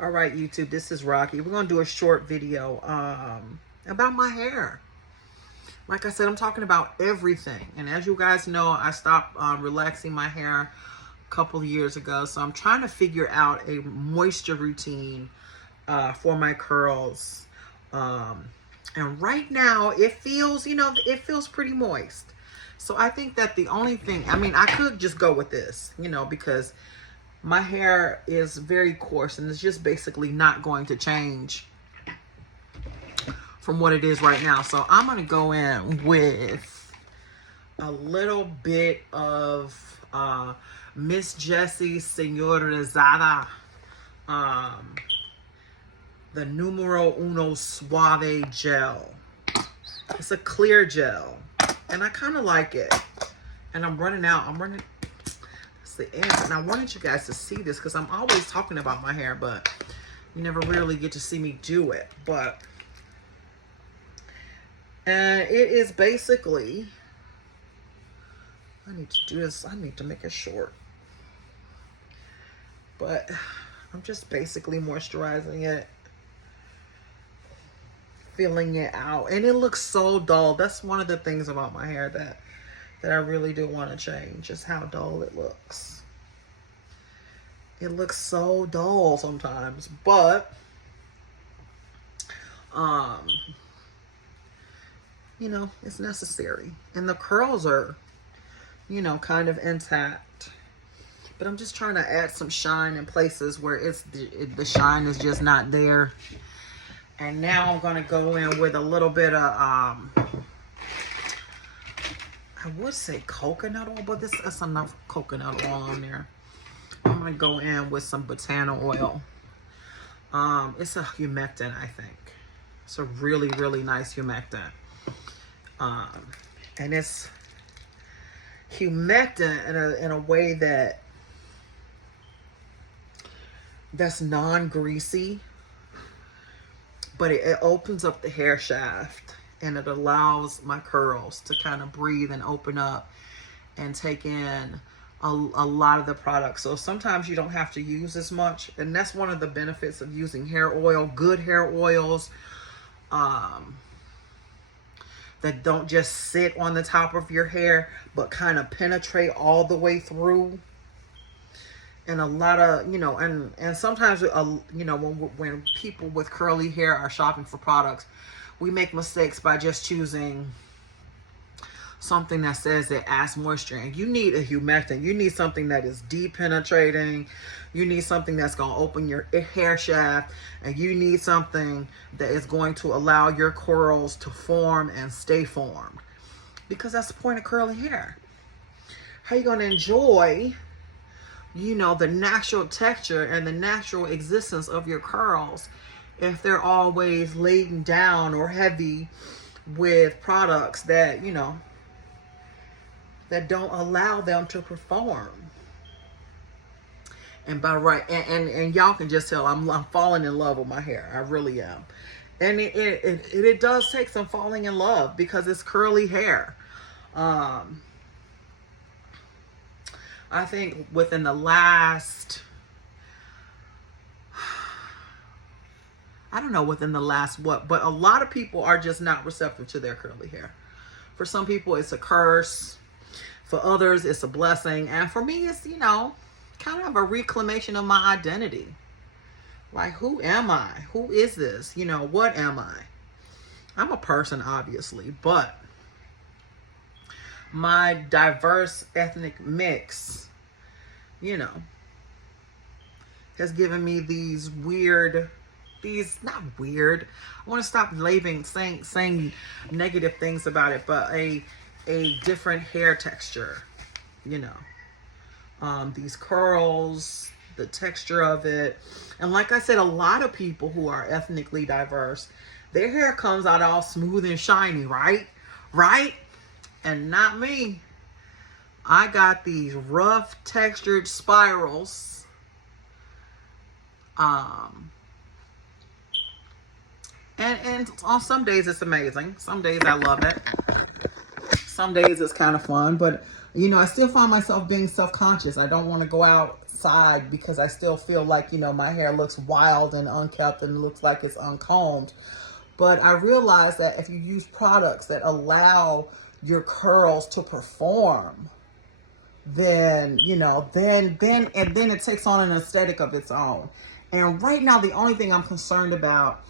All right, YouTube, this is Rocky. We're going to do a short video about my hair. Like I said, I'm talking about everything. And as you guys know, I stopped relaxing my hair a couple of years ago. So I'm trying to figure out a moisture routine for my curls. And right now, it feels, it feels pretty moist. So I think that the only thing, I mean, I could just go with this, because my hair is very coarse and it's just basically not going to change from what it is right now. So I'm going to go in with a little bit of Miss Jessie Senorizada, the Numero Uno Suave Gel. It's a clear gel and I kind of like it. And I'm running out. That's the end. And I wanted you guys to see this because I'm always talking about my hair, but you never really get to see me do it. But it is basically, I need to do this. I need to make it short. But I'm just basically moisturizing it, filling it out. And it looks so dull. That's one of the things about my hair that I really do want to change, is how dull it looks. It looks so dull sometimes, but it's necessary. And the curls are, kind of intact. But I'm just trying to add some shine in places where the shine is just not there. And now I'm going to go in with a little bit of, I would say coconut oil, but that's enough coconut oil on there. I'm going to go in with some botano oil. It's a humectant, I think. It's a really, really nice humectant. And it's humectant in a way that's non-greasy, but it opens up the hair shaft and it allows my curls to kind of breathe and open up and take in a lot of the product. So sometimes you don't have to use as much, and that's one of the benefits of using hair oil, good hair oils, that don't just sit on the top of your hair, but kind of penetrate all the way through. And a lot of, and sometimes, when people with curly hair are shopping for products, we make mistakes by just choosing something that says it adds moisture. And you need a humectant. You need something that is deep penetrating. You need something that's going to open your hair shaft. And you need something that is going to allow your curls to form and stay formed. Because that's the point of curly hair. How are you going to enjoy, the natural texture and the natural existence of your curls if they're always laden down or heavy with products that, that don't allow them to perform? And and y'all can just tell I'm falling in love with my hair. I really am. And it does take some falling in love because it's curly hair. I think within the last, what, but a lot of people are just not receptive to their curly hair. For some people, it's a curse. For others, it's a blessing. And for me, it's, kind of a reclamation of my identity. Like, who am I? Who is this? What am I? I'm a person, obviously, but my diverse ethnic mix, has given me not weird. I want to stop saying negative things about it, but a different hair texture, these curls, the texture of it. And like I said, a lot of people who are ethnically diverse, their hair comes out all smooth and shiny, right? And not me. I got these rough textured spirals. And on some days it's amazing. Some days I love it. Some days it's kind of fun, but you know, I still find myself being self-conscious. I don't want to go outside because I still feel like, you know, my hair looks wild and unkept and looks like it's uncombed. But I realize that if you use products that allow your curls to perform, then, you know, then it takes on an aesthetic of its own. And right now, the only thing I'm concerned about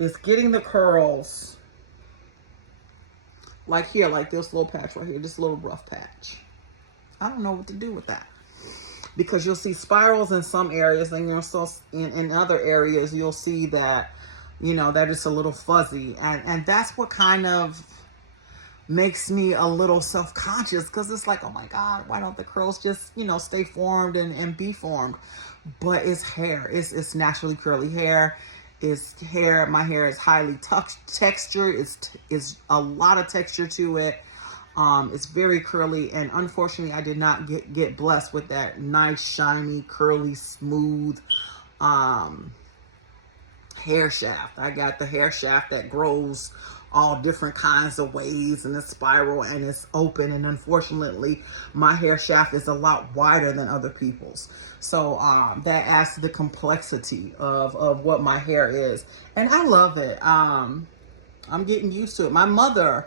is getting the curls like here, like this little patch right here, this little rough patch. I don't know what to do with that, because you'll see spirals in some areas, and you'll still in other areas you'll see that, you know, that it's a little fuzzy, and that's what kind of makes me a little self-conscious, because it's like, oh my God, why don't the curls just, you know, stay formed and be formed? But it's hair. It's naturally curly hair. It's hair. My hair is highly textured. It's a lot of texture to it. It's very curly, and unfortunately, I did not get blessed with that nice, shiny, curly, smooth hair shaft. I got the hair shaft that grows all different kinds of ways, and it's spiral and it's open, and unfortunately my hair shaft is a lot wider than other people's, so that adds to the complexity of what my hair is, and I love it. I'm getting used to it. My mother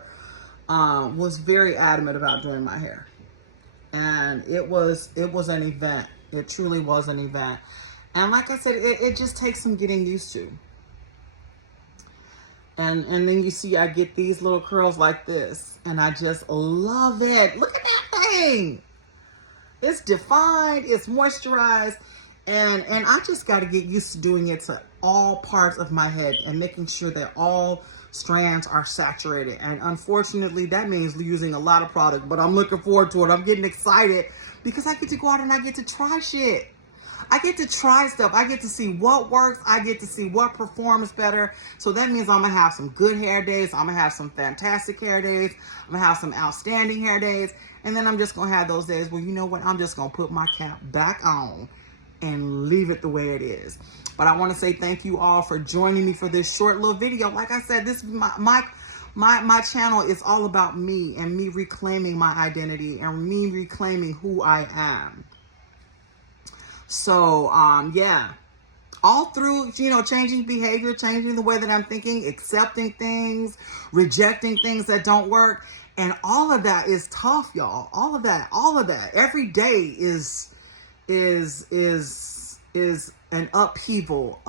was very adamant about doing my hair, and it was an event. It truly was an event, and like I said, it just takes some getting used to. And then you see I get these little curls like this, and I just love it. Look at that thing. It's defined, it's moisturized, and I just got to get used to doing it to all parts of my head and making sure that all strands are saturated. And unfortunately, that means using a lot of product, but I'm looking forward to it. I'm getting excited because I get to go out and I get to try shit. I get to try stuff. I get to see what works. I get to see what performs better. So that means I'm going to have some good hair days. I'm going to have some fantastic hair days. I'm going to have some outstanding hair days. And then I'm just going to have those days where, you know what, I'm just going to put my cap back on and leave it the way it is. But I want to say thank you all for joining me for this short little video. Like I said, this is my channel is all about me and me reclaiming my identity and me reclaiming who I am. So, yeah, all through, you know, changing behavior, changing the way that I'm thinking, accepting things, rejecting things that don't work. And all of that is tough, y'all. All of that. Every day is an upheaval.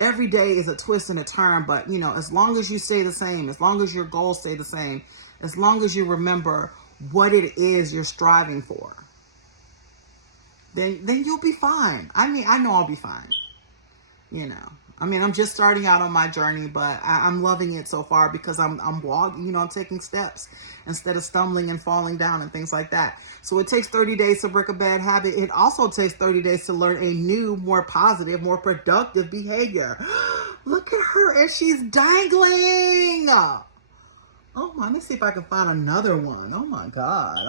Every day is a twist and a turn. But, you know, as long as you stay the same, as long as your goals stay the same, as long as you remember what it is you're striving for, then you'll be fine. I mean, I know I'll be fine. You know, I mean, I'm just starting out on my journey, but I'm loving it so far because I'm walking, you know, I'm taking steps instead of stumbling and falling down and things like that. So it takes 30 days to break a bad habit. It also takes 30 days to learn a new, more positive, more productive behavior. Look at her, and she's dangling. Oh, let me see if I can find another one. Oh my God.